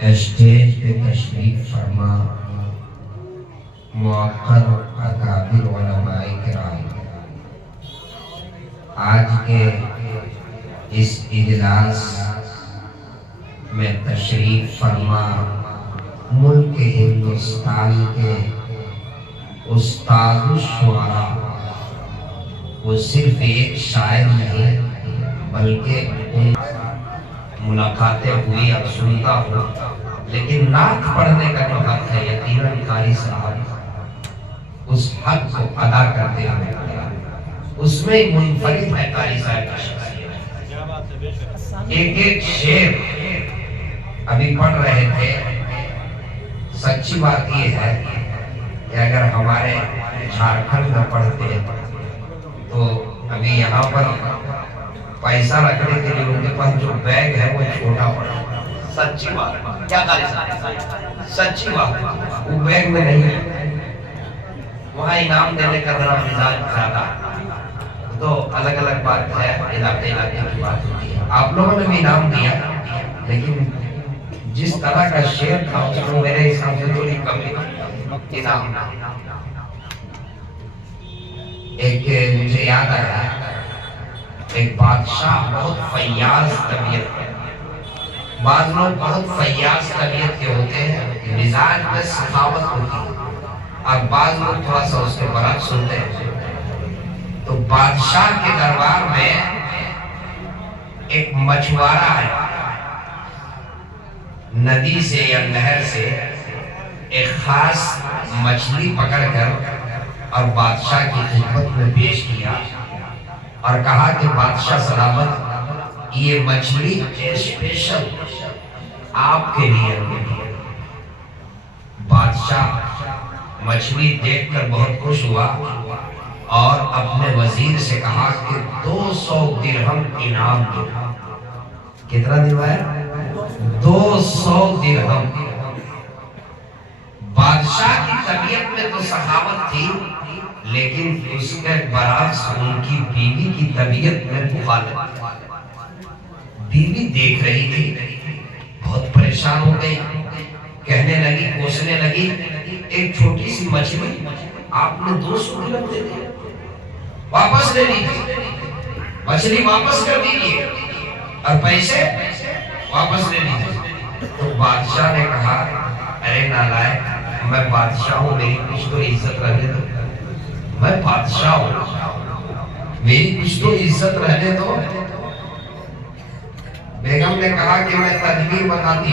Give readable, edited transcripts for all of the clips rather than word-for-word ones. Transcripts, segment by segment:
Stage پہ تشریف فرما موقر اکابر علماء کرام، آج کے اس اجلاس میں تشریف فرما ملک ہندوستان کے استاد الشعراء، وہ صرف ایک شاعر نہیں بلکہ ان ملاقاتیں ہوئی اب سنتا ہوں، لیکن نعت پڑھنے کا جو حق ہے یقیناً قاری صاحب اس حق کو ادا کرتے ہوئے اس میں منفرد ہے قاری صاحب کا شخصیت۔ ایک ایک شعر ابھی پڑھ رہے تھے، سچی بات یہ ہے کہ اگر ہمارے جھارکھنڈ میں پڑھتے تو ابھی یہاں پر پیسہ رکھنے کے لیے ان کے پاس جو بیگ ہے وہ چھوٹا پڑا۔ سچی بات کیا قاری صاحب، سچی بات وہ بیگ میں نہیں ہے، وہاں انعام دینے کا ذرا مزاج زیادہ تو الگ الگ بات ہے، علاقے کی بات ہوتی ہے۔ آپ لوگوں نے بھی انعام دیا، لیکن جس طرح کا شعر تھا اس کو میرے حساب سے تھوڑی کمی انعام۔ ایک مجھے یاد آیا، ایک بادشاہ بہت فیاض طبیعت ہے، بعض لوگ بہت فیاض طبیعت کے ہوتے ہیں، مزاج میں سخاوت ہوتی ہے، اور بعض لوگ تھوڑا سا اس کے برعکس ہوتے ہیں۔ تو بادشاہ کے دربار میں ایک مچھوارا ہے، ندی سے یا نہر سے ایک خاص مچھلی پکڑ کر اور بادشاہ کی خدمت میں پیش کیا اور کہا کہ بادشاہ سلامت، یہ مچھلی اسپیشل آپ کے لیے۔ بادشاہ مچھلی دیکھ کر بہت خوش ہوا اور اپنے وزیر سے کہا کہ 200 درہم انعام دو۔ کتنا دلوایا؟ 200 درہم۔ بادشاہ کی طبیعت میں تو سخاوت تھی، لیکن اس کے برعکس ان کی بیوی کی طبیعت میں مخالفت۔ بیوی دیکھ رہی تھی، بہت پریشان ہو گئی، کہنے لگی، کوسنے لگی، ایک چھوٹی سی مچھلی آپ نے 200 درہم دے دی، واپس لے لیجیے، مچھلی واپس کر دیجیے اور پیسے واپس لے لیجیے۔ تو بادشاہ نے کہا، ارے نالائق، میں بادشاہ ہوں، میری کچھ تو عزت رہنے دو، میں بادشاہ ہوں، میری کچھ تو عزت رہنے دو۔ بیگم نے کہا کہ میں تدبیر بتاتی،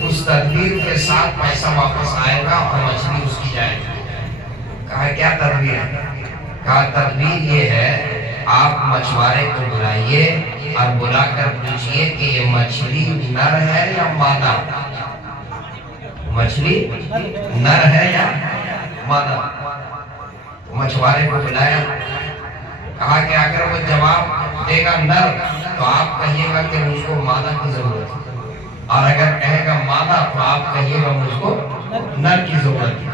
اس تدبیر کے ساتھ پیسہ واپس آئے گا اور مچھلی اس کی جائے گی۔ کہا کیا تدبیر ہے؟ کہا تدبیر یہ ہے، آپ مچھوارے کو بلائیے اور بلا کر پوچھئے کہ یہ مچھلی نر ہے یا مادہ؟ مچھلی نر ہے یا مادہ؟ مچھوارے کو بلایا، کہا کہ اگر وہ جواب دے گا نر تو آپ کہیے گا کہ مجھ کو مادہ کی ضرورت ہے، اور اگر کہے گا مادہ تو آپ کہیے گا مجھ کو نر کی ضرورت ہے،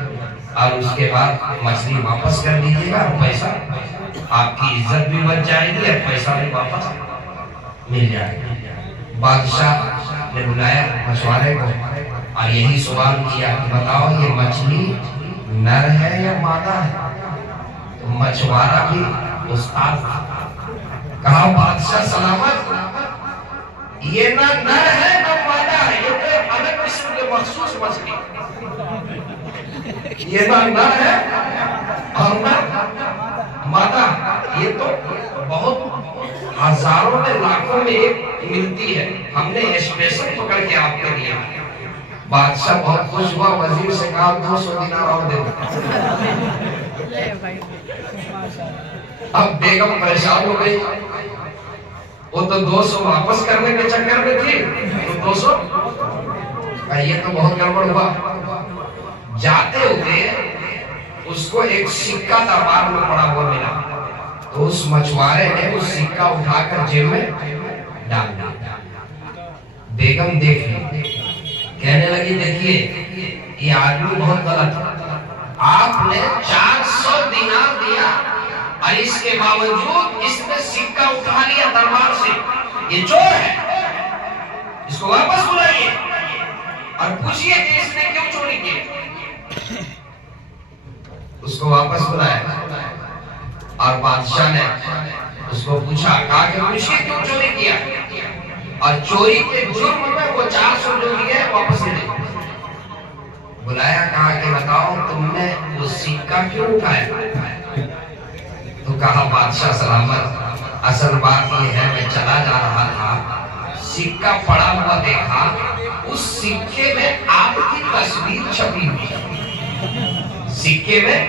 اور اس کے بعد مچھلی واپس کر دیجیے گا اور پیسہ، آپ کی عزت بھی بچ جائے گی اور پیسہ بھی واپس مل جائے گا۔ بادشاہ نے بلایا مچھوارے کو اور یہی سوال کیا کہ بتاؤ یہ مچھلی نر ہے یا مادہ ہے؟ تو مچھوارا بھی استاد کہا، بادشاہ سلامت، یہ نہ نر ہے نہ مادہ ہے، یہ تو الگ قسم کے مخصوص مچھلی، یہ نہ نر ہے اور نہ مادہ، یہ تو بہت ہزاروں میں لاکھوں میں ایک ملتی ہے، ہم نے اسپیشل پکڑ کے آپ کے لیے۔ بادشاہ بہت خوش ہوا، وزیر سے کہا 200 دینار اور دے دو۔ اب بیگم پریشان ہو گئی، وہ تو 200 واپس کرنے کے چکر میں تھی، تو 200 یہ تو بہت گڑبڑ ہوا۔ جاتے ہوئے اس کو ایک سکہ دربار میں پڑا ہوا ملا، تو اس مچھوارے نے اس سکہ اٹھا کر جیب میں ڈال دیا۔ بیگم دیکھ لی، کہنے لگی دیکھیے یہ آدمی بہت غلط ہے، آپ نے 400 دینار دیا اور اس کے باوجود اس نے سکہ اٹھا لیا دربار سے، یہ چور ہے، اس کو واپس بلائیے۔ اور پوچھئے کہ اس نے کیوں چوری کی؟ اس کو واپس بلایا اور بادشاہ نے اس کو پوچھا، کہا کہ پوچھئے کیوں چوری کیا؟ اور چوری کے جرم میں وہ 400 جو لیے واپس لے بلایا، کہا کہ بتاؤ تم نے وہ سکہ کیوں اٹھایا؟ تو کہا بادشاہ سلامت، اصل بات یہ ہے میں چلا جا رہا تھا، سکہ پڑا ہوا دیکھا، اس سکے میں آپ کی تصویر چھپی ہوئی، سکے میں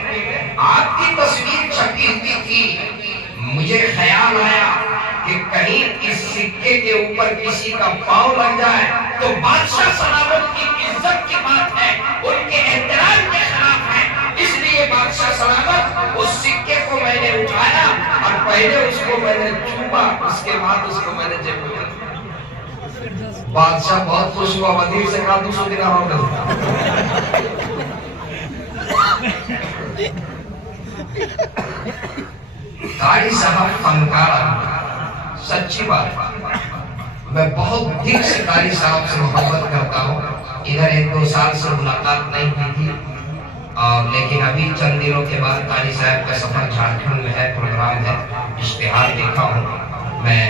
آپ کی تصویر چھپی ہوئی تھی، مجھے خیال آیا کہ کہیں اس سکے کے اوپر کسی کا پاؤں لگ جائے تو بادشاہ سلامت کی عزت کی بات ہے، ان کے احترام کے خلاف ہے، اس لیے بادشاہ سلامت اس سکے کو میں نے اٹھایا اور پہلے اس کو میں نے چھوپا، اس کے بعد اس کو میں نے جیب میں ڈالا۔ بادشاہ بہت خوش ہوا، وزیر سے کہا 200 دینار اور دو۔ قاری صاحب فنکار، سچی بات، میں بہت دل سے قاری صاحب سے محبت کرتا ہوں، ادھر 1-2 سال سے ملاقات نہیں ہوئی تھی، لیکن ابھی چند دنوں کے بعد قاری صاحب کا سفر جھارکھنڈ میں ہے، پروگرام ہے، اشتہار دیکھا ہوں، میں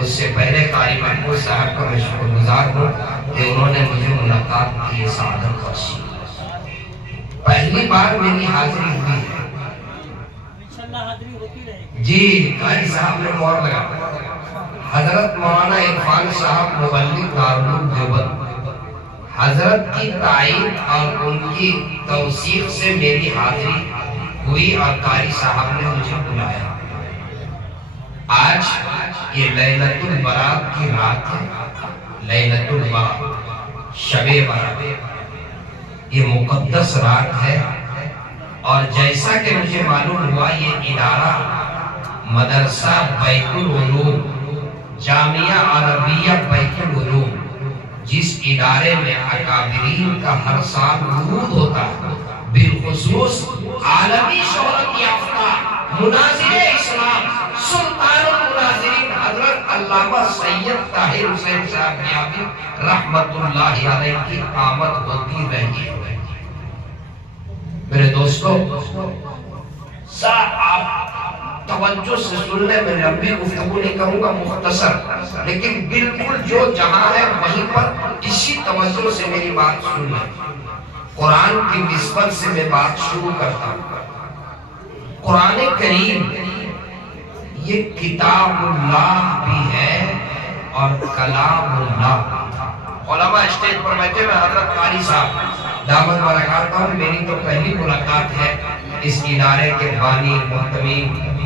اس سے پہلے قاری محمود صاحب کا میں شکر گزار ہوں کہ انہوں نے مجھے ملاقات کی سعادت بخشی۔ پہلی بار میری حاضری ہوئی ہے جی، قاری صاحب نے مہر لگا، حضرت مولانا عرفان صاحب مبلغ دارالعلوم دیوبند، حضرت کی تائید اور ان کی توثیق سے میری حاضری ہوئی اور قاری صاحب نے مجھے بلایا۔ آج یہ لیلۃ البرات کی رات ہے، لیلۃ البرات، شب برات، یہ مقدس رات ہے، اور جیسا کہ مجھے معلوم ہوا یہ ادارہ مدرسہ بیت العلوم، جامعہ عربیہ بیت العلوم، جس ادارے میں اکابرین کا ہر سال ورود ہوتا ہے، بالخصوص عالمی شہرت یافتہ مناظر اسلام سلطان المناظرین حضرت علامہ سید طاہر حسین صاحب نیابی رحمت اللہ علیہ کی آمد ہوتی رہی ہے۔ میرے دوستو، آپ توجہ سے سن لیں، میں لمبی گفتگو نہیں کروں گا، مختصر، لیکن بالکل جو جہاں ہے وہیں پر اسی توجہ سے میری بات سن لیں۔ قرآن کی نسبت سے میں بات شروع کرتا ہوں۔ قرآن کریم یہ کتاب اللہ بھی ہے اور کلام اللہ۔ علماء اسٹیج پر بیٹھے میں حضرت قاری صاحب دعوت برکاتہ ہوں، میری تو پہلی ملاقات ہے اس ادارے کے بانی محتمی،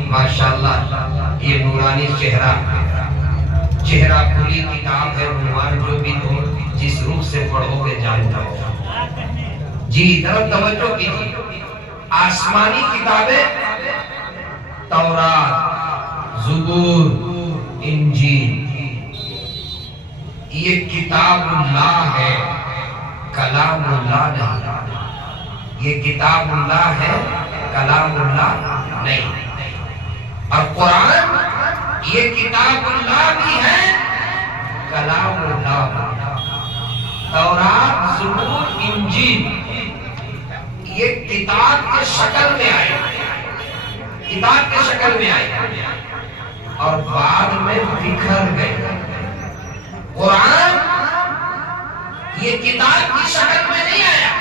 ماشاءاللہ یہ نورانی چہرہ کھلی کتاب ہے، عنوان جو بھی ہو جس روح سے پڑھو گے جان جاؤ۔ جی طرف توجہ کیجیے، آسمانی کتابیں تورات، زبور، انجیل، یہ کتاب اللہ ہے، کلام اللہ نہیں۔ یہ کتاب اللہ ہے، کلام اللہ نہیں۔ اور قرآن یہ کتاب اللہ بھی ہے، کلام اللہ۔ تورات، زبور، انجیل یہ کتاب کے شکل میں آئے، کتاب کے شکل میں آئے اور بعد میں بکھر گئے۔ قرآن یہ کتاب کی شکل میں نہیں آیا،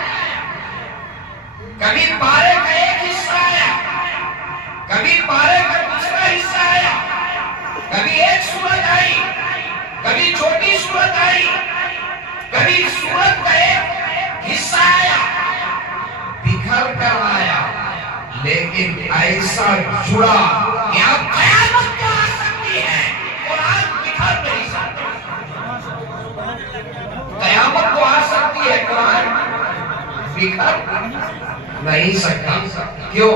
کبھی پارے کا ایک حصہ آیا، کبھی پارے کا دوسرا حصہ آیا، کبھی ایک سورت آئی، کبھی چھوٹی سورت آئی، کبھی سورت کا ایک حصہ آیا، بکھر کر آیا، لیکن ایسا جڑا کہ اب قیامت تو آ سکتی ہے، قرآن بکھر نہیں سکتا۔ قیامت تو آ سکتی ہے، قرآن بکھر نہیں سکتا۔ کیوں؟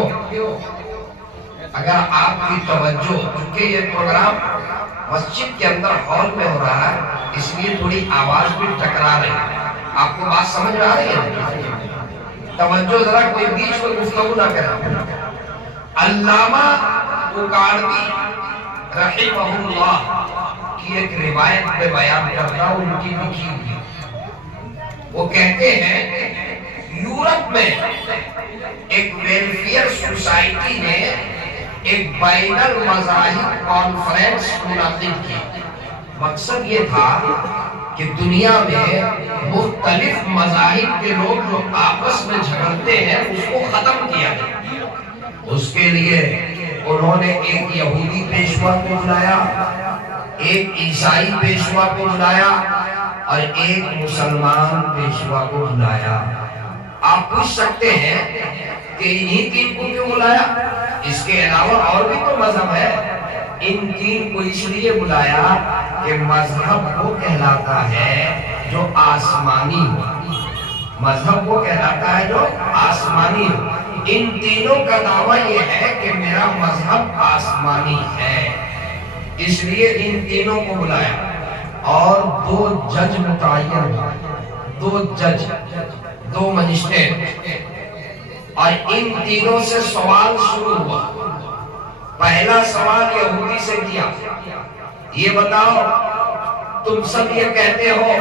اگر آپ کی توجہ، چونکہ یہ پروگرام مسجد کے اندر ہال میں ہو رہا ہے، اس لیے تھوڑی آواز بھی ٹکرا رہی ہے، آپ کو بات سمجھ میں آ رہی ہے؟ توجہ ذرا، کوئی بیچ میں گفتگو نہ کرے۔ علامہ اکاڑوی رحمہ اللہ کی ایک روایت میں بیان کرتا ہوں، ان کی لکھی ہوئی۔ وہ کہتے ہیں یورپ میں ایک ویلفیئر سوسائٹی نے ایک بین المذاہب کانفرنس منعقد کی۔ مقصد یہ تھا کہ دنیا میں مختلف مذاہب کے لوگ جو آپس میں جھگڑتے ہیں اس کو ختم کیا جائے۔ اس کے لیے انہوں نے ایک یہودی پیشوا کو بلایا، ایک عیسائی پیشوا کو بلایا اور ایک مسلمان پیشوا کو بلایا۔ آپ پوچھ سکتے ہیں کہ انہی تین کو کیوں بلایا؟ اس کے علاوہ اور بھی تو مذہب ہے۔ ان تین کو اس لیے بلایا کہ مذہب وہ کہلاتا ہے جو آسمانی ہو، مذہب وہ کہلاتا ہے جو آسمانی ہو۔ ان تینوں کا دعویٰ یہ ہے کہ میرا مذہب آسمانی ہے، اس لیے ان تینوں کو بلایا اور دو جج متعین، دو جج، دو مجسٹریٹ، اور ان تینوں سے سوال شروع ہوا۔ پہلا سوال یہودی سے کیا، یہ بتاؤ تم سب یہ کہتے ہو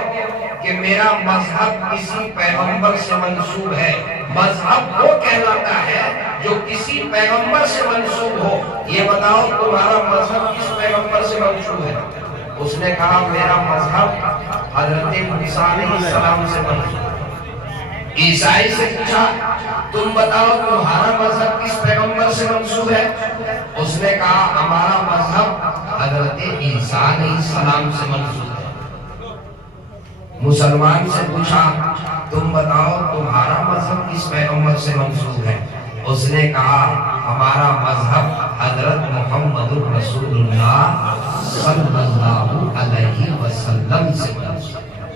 کہ میرا مذہب کسی پیغمبر سے منسوب ہے، مذہب وہ کہلاتا ہے جو کسی پیغمبر سے منسوب ہو، یہ بتاؤ تمہارا مذہب کس پیغمبر سے منسوب ہے؟ اس نے کہا میرا مذہب حضرت موسیٰ علیہ السلام سے منسوب ہے۔ عیسائی سے پوچھا تم بتاؤ تمہارا مذہب کس پیغمبر سے منسوب ہے؟ اس نے کہا ہمارا مذہب حضرت عیسیٰ علیہ السلام سے منسوب ہے۔ مسلمان سے پوچھا تم بتاؤ تمہارا مذہب کس پیغمبر سے منسوب ہے؟ اس نے کہا ہمارا مذہب حضرت محمد رسول اللہ صلی اللہ علیہ وسلم سے منسوب ہے۔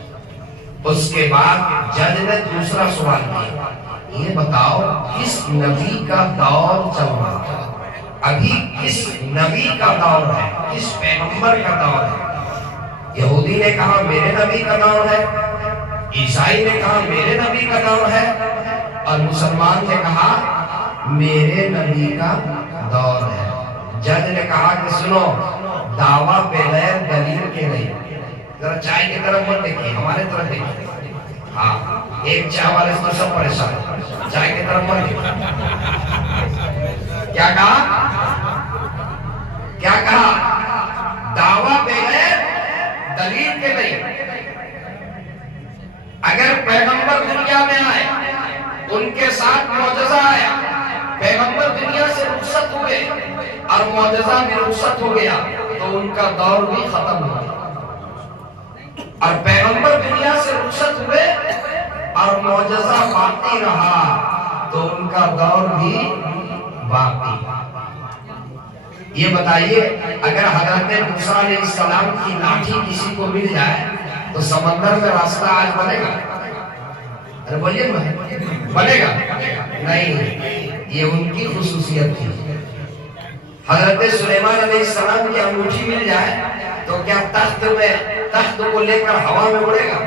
اس کے بعد جج نے دوسرا سوال کیا، یہ بتاؤ کس نبی کا دور چل رہا ہے؟ ابھی کس نبی کا دور ہے، کس پیغمبر کا دور ہے؟ یہودی نے کہا میرے نبی کا دور ہے، عیسائی نے کہا میرے نبی کا دور ہے، اور مسلمان نے کہا میرے نبی کا دور ہے۔ جج نے کہا کہ سنو، دعویٰ بغیر دلیل کے نہیں۔ ذرا چائے کی طرف مت دیکھیے، ہمارے طرف دیکھیے۔ ہاں، ایک چائے والے سے سب پریشان ہے، چائے کی طرف مت دیکھیے۔ کیا کہا؟ کیا کہا؟ دعویٰ بغیر دلیل کے نہیں۔ اگر پیغمبر دنیا میں آئے، ان کے ساتھ معجزہ آیا، پیغمبر دنیا سے رخصت ہوئے اور معجزہ بھی رخصت ہو گیا تو ان کا دور بھی ختم ہو گیا، اور پیغمبر دنیا سے رخصت ہوئے اور معجزہ باقی رہا تو ان کا دور بھی باقی۔ یہ بتائیے اگر حضرت موسیٰ علیہ السلام کی لاٹھی کسی کو مل جائے تو سمندر میں راستہ آج بنے گا؟ ارے بولیے بنے گا؟ نہیں، یہ ان کی خصوصیت تھی۔ حضرت سلیمان علیہ السلام کی انگوٹھی مل جائے تو کیا تخت کو لے کر ہوا میں اڑے گا؟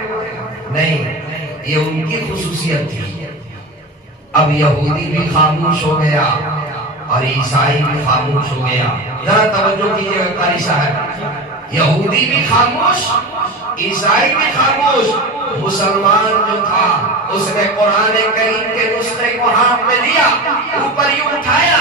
نہیں، یہ ان کی خصوصیت تھی۔ اب یہودی بھی خاموش ہو گیا اور عیسائی بھی خاموش ہو گیا۔ ذرا توجہ کیجیے قاری صاحب، یہودی بھی خاموش، عیسائی بھی خاموش۔ مسلمان جو تھا اس نے قرآن کریم کے نسخے کو ہاتھ میں لیا، اوپر یوں اٹھایا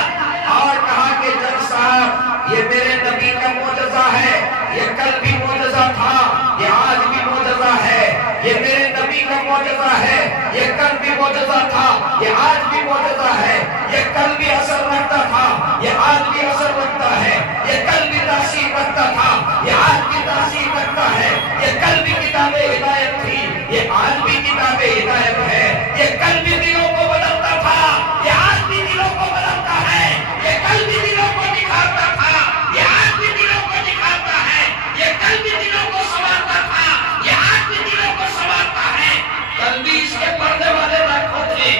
اور کہا کہ جج صاحب یہ میرے نبی کا معجزہ ہے، یہ کل بھی معجزہ تھا، یہ آج بھی معجزہ ہے، یہ میرے نبی کا معجزہ ہے، یہ کل بھی معجزہ تھا، یہ آج بھی معجزہ ہے، یہ کل بھی اثر رکھتا تھا، یہ آج بھی اثر رکھتا ہے، یہ کل بھی تاثیر رکھتا تھا، یہ آج بھی تاثیر رکھتا ہے، یہ کل بھی کتاب ہدایت تھی، یہ آج بھی کتاب ہدایت ہے، یہ کل بھی دلوں کو بدلتا تھا، یہ آج بھی دلوں کو بدلتا ہے، یہ کل بھی دلوں کو نکھارتا تھا، یہ آج بھی دلوں کو نکھارتا ہے، یہ کل بھی دلوں کو سنوارتا تھا، یہ آج بھی دلوں کو سنوارتا ہے۔ کل بھی اس کے پڑھنے والے لاکھوں تھے،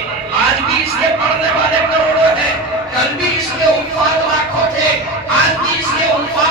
آج بھی اس کے پڑھنے والے کروڑوں ہیں، کل بھی اس کے الفاظ لاکھوں تھے، آج بھی اس کے الفاظ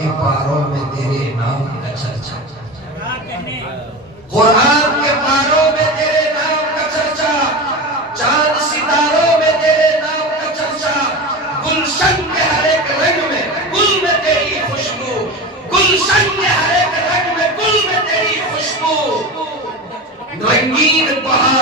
کے پاروں میں تیرے نام کا چرچا، قرآن کے پاروں میں تیرے نام کا چرچا، چاند ستاروں میں تیرے نام کا چرچا، گلشن کے ہر ایک رنگ میں گل میں تیری خوشبو، گلشن کے ہر ایک رنگ میں گل میں تیری خوشبو، رنگین بہار